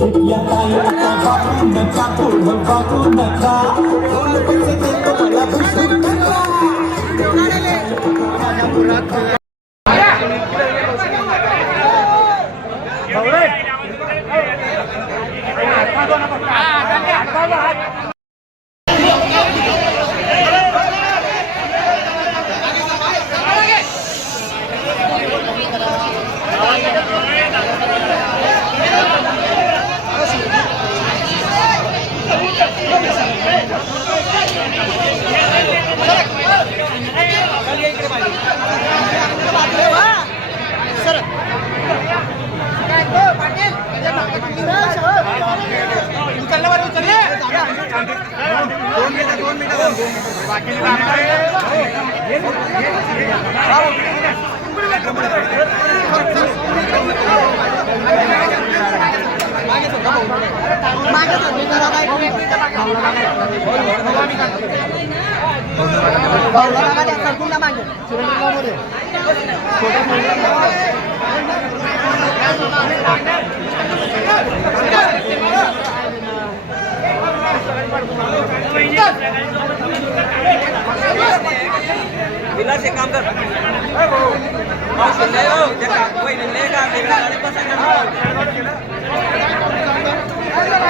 Come on. दोन मिनिटं दोन मिनिटं. बाकी मागे विलास एक काम कर. लय हो त्या का लय